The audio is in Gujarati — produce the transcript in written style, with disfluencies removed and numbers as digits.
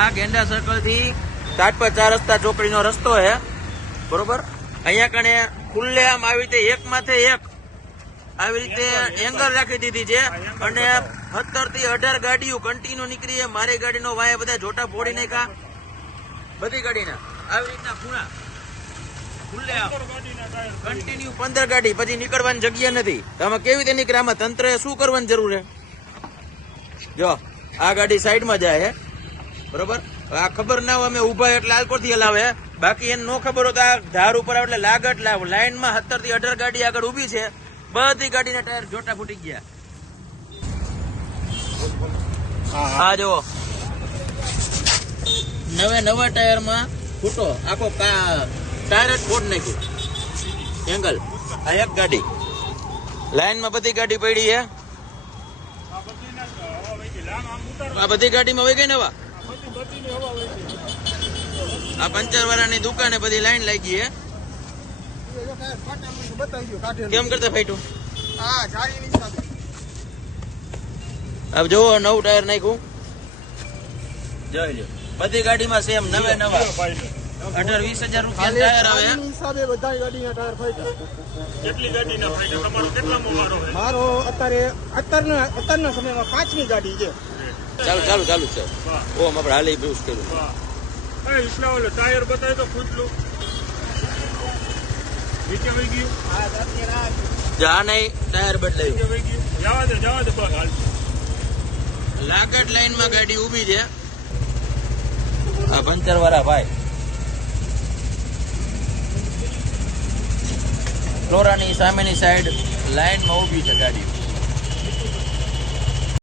આ ગેંડા સર્કલ થી તાટપર 4 રસ્તા ચોકડીનો રસ્તો છે, બરોબર. અહીંયા કણે ખુલ્લે આમ આવી રીતે એક માથે એક આવી રીતે એંગલ રાખી દીધી છે અને 17 થી 18 ગાડીઓ કન્ટિન્યુ નીકળી. મારી ગાડીનો વાય બધા જોટા ફોડી નાખ્યા, બધી ગાડીના આવી રીતના ખૂણા ખુલ્લે આમ કન્ટિન્યુ 15 ગાડી, પછી નીકળવાની જગ્યા નથી. આમાં કેવી રીતે નીકળે? આમાં તંત્રએ શું કરવાની જરૂર છે? જો આ ગાડી સાઈડમાં જાય છે, બરોબર. આ ખબર ના હોય અમે ઉભા એટલે આલકોર થી હલાવે, બાકી એને નો ખબર હોય તો આ ધાર ઉપર આવે એટલે લાગટ લાઈનમાં 17 થી 18 ગાડી આગળ ઉભી છે, બધી ગાડીના ટાયર જોટા ફૂટી ગયા. હા જો નવા ટાયરમાં ફૂટો આખો ટાયર જ ફોડ નાખ્યું એંગલ. આ એક ગાડી લાઈનમાં બધી ગાડી પડી છે. આ બધી ગાડીમાં વહી ગઈ ને હવા. આ પંચર વાળાની દુકાને બધી લાઈન લાગી છે. કેમ કરતા ફાઈટું? હવે જોવો નવું ટાયર નાખ્યું, જોઈ લો. બધી ગાડીમાં સેમ નવા 18-20 હજાર રૂપિયા ટાયર આવે. બધા ગાડીના ટાયર ફાટ્યા. કેટલી ગાડીના ફાયદા? તમારો કેટલામો વારો છે? મારો અત્યારના સમયમાં 5મી ગાડી છે. ચાલુ છે. ઓમ આપણે હાલી યુઝ કર્યું. ઇસ્લા ઓલો ટાયર બતાવે તો ફૂટલું નીચે વહી ગયું. જા નહીં ટાયર બદલાયું. નીચે વહી ગયું. જવા દે બસ હાલ. લાગટ લાઈનમાં ગાડી ઉભી છે. આ પંચર વાળા ભાઈ ફ્લોરાની સામેની સાઈડ લાઈનમાં ઉભી છે ગાડી.